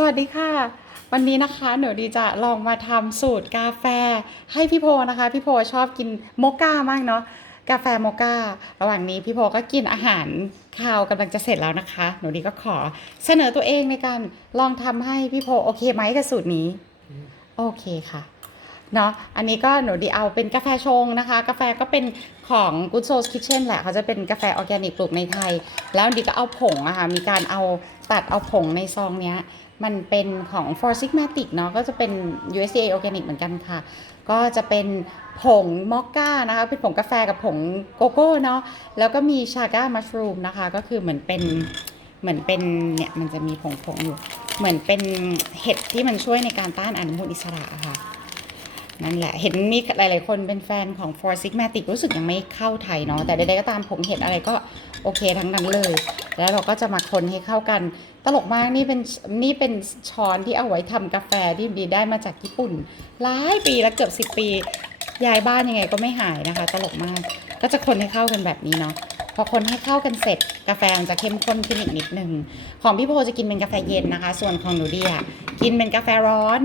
สวัสดีค่ะ วันนี้นะคะหนูดีจะลองมาทำสูตรกาแฟให้พี่โพนะคะ พี่โพชอบกินโมก้ามากเนาะกาแฟโมก้าระหว่างนี้พี่โพก็กินอาหารข้าวกำลังจะเสร็จแล้วนะคะ หนูดีก็ขอเสนอตัวเองในการลองทำให้พี่โพโอเคไหมกับสูตรนี้ โอเคค่ะเนาะอันนี้ก็หนูดีเอาเป็นกาแฟชงนะคะ กาแฟก็เป็นของ Good Soul Kitchen แหละเขาจะเป็นกาแฟออร์แกนิกปลูกในไทย แล้วดีก็เอาผงอะค่ะมีการเอาตัดเอาผงในซองเนี้ย มันเป็นของ For Sigmatic เนาะก็จะเป็น USDA Organic เหมือนกันค่ะ ก็จะเป็นผงมอคก้านะคะ เป็นผงกาแฟกับผงโกโก้เนาะแล้วก็มีชาก้ามัชรูมนะคะ ก็คือเหมือนเป็นเหมือนเป็นเนี่ยมันจะมีผงผงๆอยู่ เหมือนเป็นเห็ดที่มันช่วยในการต้านอนุมูลอิสระค่ะนั่นแหละ เห็นมีหลาย ๆ คนเป็นแฟนของ For Sigmatic รู้สึกยังไม่เข้าไทยเนาะแต่ใดๆก็ตามผงเห็ดอะไรก็โอเคทั้งนั้นเลย แล้วเราก็จะมาคนให้เข้ากัน ตลกมากนี่เป็นนี่เป็นช้อนที่เอาไว้ทำกาแฟที่บีได้มาจากญี่ปุ่นหลายปีแล้วเกือบ10ปีย้ายบ้านยังไงก็ไม่หายนะคะ ตลกมากก็จะคนให้เข้ากันแบบนี้เนาะพอคนให้เข้ากันเสร็จกาแฟจะเข้มข้นขึ้นอีกนิดนึงของพี่โพจะกินเป็นกาแฟเย็นนะคะ ส่วนของหนูดีอะกินเป็นกาแฟร้อน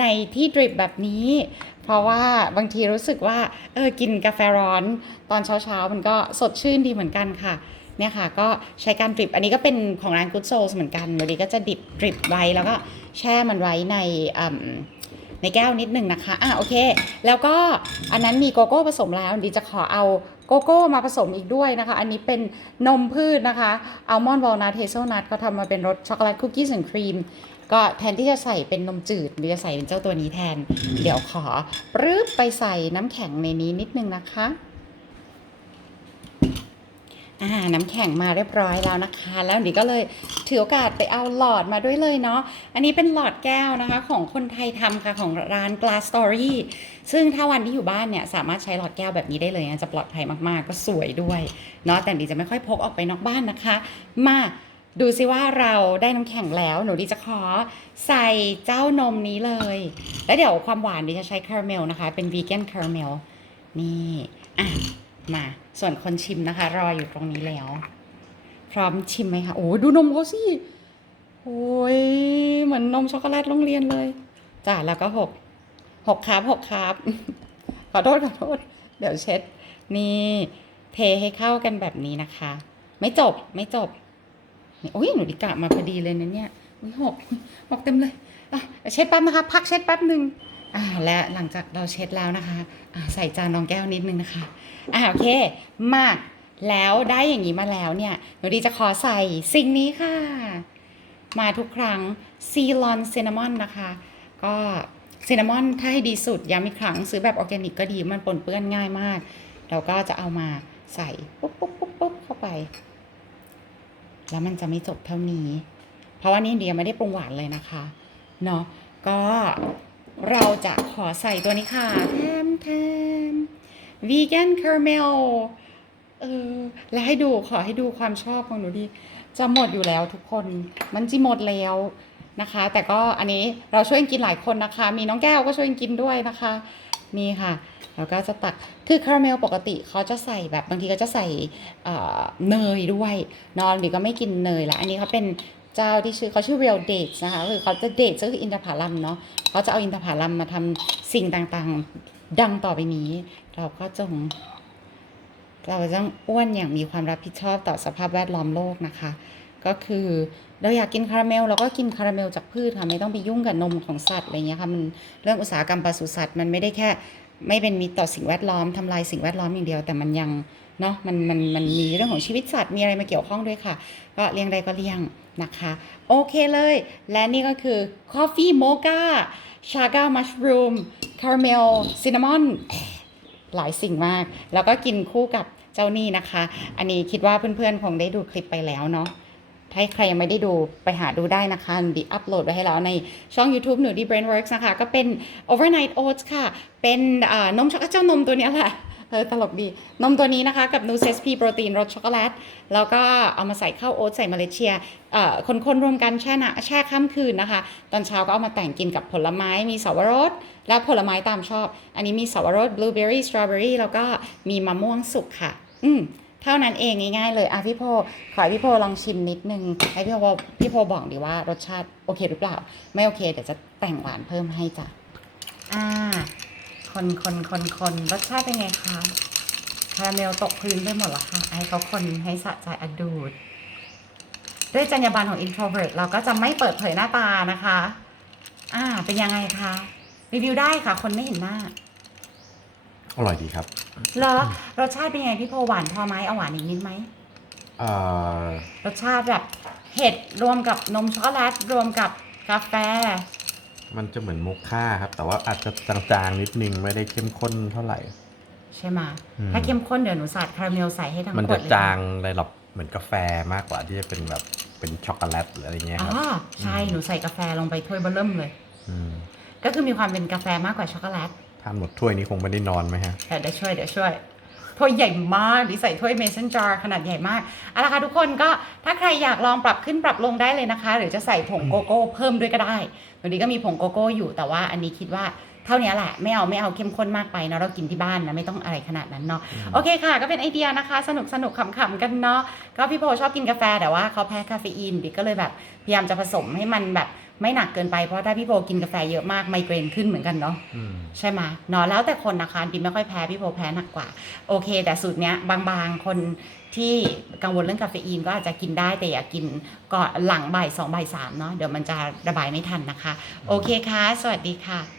ในที่ดริปแบบนี้ เพราะว่าบางทีรู้สึกว่าเออกินกาแฟร้อน ตอนเช้าๆมันก็สดชื่นดีเหมือนกันค่ะ เนี่ยค่ะก็ใช้การดริป อันนี้ก็เป็นของร้าน Good Souls เหมือนกันวันนี้ก็จะดิบดริปไว้แล้วก็แช่มันไว้ในในแก้วนิดหนึ่งนะคะอะโอเค แล้วก็อันนั้นมีโกโก้ผสมแล้วดีจะขอเอาโกโก้มาผสมอีกด้วยนะคะ อันนี้เป็นนมพืชนะคะอัลมอนด์วอลนัทเฮเซลนัทเขาทำมาเป็นรสช็อกโกแลตคุกกี้และครีม ก็แทนที่จะใส่เป็นนมจืดดีจะใส่เป็นเจ้าตัวนี้แทน เดี๋ยวขอปรื๊บไปใส่น้ำแข็งในนี้นิดนึงนะคะ อ่าน้ำแข็งมาเรียบร้อยแล้วนะคะ แล้วดีก็เลยถือโอกาสไปเอาหลอดมาด้วยเลยเนาะอันนี้เป็นหลอดแก้วนะคะของคนไทยทำค่ะของร้าน Glass Story ซึ่งถ้าวันที่อยู่บ้านเนี่ยสามารถใช้หลอดแก้วแบบนี้ได้เลยนะจะปลอดภัยมากๆ ก็สวยด้วยเนาะแต่ดีจะไม่ค่อยพกออกไปนอกบ้านนะคะ มาดูซิว่าเราได้น้ำแข็งแล้วหนูดีจะขอใส่เจ้านมนี้เลย แล้วเดี๋ยวความหวานดีจะใช้คาราเมลนะคะ เป็นวีแกนคาราเมลนี่อะ มาส่วนคนชิมนะคะ รออยู่ตรงนี้แล้ว พร้อมชิมไหมคะโอ้ดูนมเขาสิโอ้ยเหมือนนมช็อกโกแลตโรงเรียนเลยจ้ะแล้วก็หกหกครับหกครับขอโทษขอโทษ เดี๋ยวเช็ด นี่เทให้เข้ากันแบบนี้นะคะ ไม่จบไม่จบโอ้ยหนูดิกะมาพอดีเลยนะเนี่ยอุ๊ยหกหกเต็มเลยอะเช็ดแป๊บนะคะ พักเช็ดแป๊บหนึ่ง อ่าและหลังจากเราเช็ดแล้วนะคะอ่าใส่จานรองแก้วนิดนึงนะคะอ่าโอเคมาแล้วได้อย่างนี้มาแล้วเนี่ยหนูดีจะขอใส่สิ่งนี้ค่ะ มาทุกครั้งซีลอนซินนามอนนะคะ ก็ซินนามอนถ้าให้ดีสุดย้ำอีกครั้งซื้อแบบออร์แกนิกก็ดีมันปนเปื้อนง่ายมาก เราก็จะเอามาใส่ปุ๊บปุ๊บปุ๊บปุ๊บเข้าไป แล้วมันจะไม่จบเท่านี้ เพราะว่านี่เดียไม่ได้ปรุงหวานเลยนะคะ เนาะก็ เราจะขอใส่ตัวนี้ค่ะแทมแทม vegan caramel เออและให้ดูขอให้ดูความชอบของหนูดี จะหมดอยู่แล้วทุกคน มันจะหมดแล้วนะคะ แต่ก็อันนี้เราช่วยกินหลายคนนะคะ มีน้องแก้วก็ช่วยกินด้วยนะคะ นี่ค่ะเราก็จะตัก คือคาราเมลปกติเขาจะใส่แบบบางทีก็จะใส่เอ่อเนยด้วยนอนดีก็ไม่กินเนยละ อันนี้เขาเป็น เจ้าที่ชื่อเขาชื่อ real dates นะคะคือเขาจะ dates ก็คืออินทผลัมเนาะเขาจะเอาอินทผลัมมาทำสิ่งต่างๆ ดังต่อไปนี้ เราก็จงเราต้องอ้วนอย่างมีความรับผิดชอบต่อสภาพแวดล้อมโลกนะคะ ก็คือเราอยากกินคาราเมลเราก็กินคาราเมลจากพืชค่ะไม่ต้องไปยุ่งกับนมของสัตว์อะไรเงี้ยค่ะมันเรื่องอุตสาหกรรมปศุสัตว์มันไม่ได้แค่ ไม่เป็นมิตรต่อสิ่งแวดล้อมทำลายสิ่งแวดล้อมอย่างเดียวแต่มันยังเนาะมันมันมันมีเรื่องของชีวิตสัตว์มีอะไรมาเกี่ยวข้องด้วยค่ะ ก็เลี่ยงใดก็เลี่ยงนะคะ โอเคเลย และนี่ก็คือ Coffee Mocha Chaga Mushroom Caramel Cinnamon หลายสิ่งมาก แล้วก็กินคู่กับเจ้านี่นะคะ อันนี้คิดว่าเพื่อนๆ คงได้ดูคลิปไปแล้วเนาะ ถ้าใครยังไม่ได้ดูไปหาดูได้นะคะหนูดีอัปโหลดไว้ให้แล้วในช่อง YouTube หนูดี Brainworks นะคะ ก็เป็น overnight oats ค่ะ เป็นอ่อนมช็อกโกแลตเจ้านมตัวนี้แหละเออตลกดี นมตัวนี้นะคะ กับ n u c e s p โปรตีนรสช็อกโกแลต แล้วก็เอามาใส่ข้าวโอ๊ตใส่มล็ดเชียเอ่อคนๆรวมกันแช่นะแช่ข้ามคืนนะคะ ตอนเช้าก็เอามาแต่งกินกับผลไม้มีสับปะรดและผลไม้ตามชอบ อันนี้มีสับปะรดบลูเบอร์รี่สตรอเบอรี่แล้วก็มีมะม่วงสุกค่ะ อืม เท่านั้นเองง่ายๆเลยอะพี่โพขอพี่โพลองชิมนิดนึงให้พี่โพพี่โพบอกดีว่ารสชาติโอเคหรือเปล่า ไม่โอเคเดี๋ยวจะแต่งหวานเพิ่มให้จ้ะอ่า คนคนคนคนรสชาติเป็นไงคะคาราเมลตกพื้นไปหมดแล้วค่ะให้เขาคนให้สะใจอดูดด้วยจรรยาบรรณของ introvert เราก็จะไม่เปิดเผยหน้าตานะคะ อ่า เป็นยังไงคะ รีวิวได้ค่ะ คนไม่เห็นหน้า อร่อยดีครับเหรอรสชาติเป็นยังไงพี่โพหวานพอไหมเอาหวานอีกนิดไหมเอ่อรสชาติแบบเห็ดรวมกับนมช็อกโกแลตรวมกับกาแฟ มันจะเหมือนโมคค่าครับ แต่ว่าอาจจะจางๆนิดนึงไม่ได้เข้มข้นเท่าไหร่ ใช่ไหมอืม ถ้าเข้มข้นเดี๋ยวหนูใส่คาราเมลใส่ให้ทั้งมันขวจะดเลยจางในระดับเหมือนกาแฟมากกว่าที่จะเป็นแบบเป็นช็อกโกแลตหรืออะไรเงี้ยอ๋ครับอใช่หนูใส่กาแฟลงไปถ้วยเบอร์เริ่มเลยมก็คือมีความเป็นกาแฟมากกว่าช็อกโกแลต ทานหมดถ้วยนี้คงไม่ได้นอนไหมฮะเดี๋ยวช่วยเดี๋ยวช่วยถ้วยใหญ่มากหรือใส่ถ้วยเมสันจาร์ขนาดใหญ่มากเอาละค่ะทุกคนก็ถ้าใครอยากลองปรับขึ้นปรับลงได้เลยนะคะ หรือจะใส่ผงโกโก้เพิ่มด้วยก็ได้วันนี้ก็มีผงโกโก้อยู่แต่ว่าอันนี้คิดว่า เท่านี้แหละไม่เอาไม่เอาเข้มข้นมากไปเนาะเรากินที่บ้านนะไม่ต้องอะไรขนาดนั้นเนาะโอเคค่ะ ก็เป็นไอเดียนะคะ สนุกสนุกขำๆกันเนาะก็พี่โพชอบกินกาแฟแต่ว่าเขาแพ้คาเฟอีนดิก็เลยแบบพยายามจะผสมให้มันแบบไม่หนักเกินไปเพราะถ้าพี่โพกินกาแฟเยอะมากไมเกรนขึ้นเหมือนกันเนาะอืมใช่ไหมเนาะแล้วแต่คนนะคะดิมไม่ค่อยแพ้พี่โพแพ้หนักกว่าโอเค แต่สูตรเนี้ยบางๆ คนที่กังวลเรื่องคาเฟอีนก็อาจจะกินได้แต่อย่ากินก่อนหลังบ่ายสองบ่ายสามเนาะเดี๋ยวมันจะระบายไม่ทันนะคะ โอเคค่ะ สวัสดีค่ะ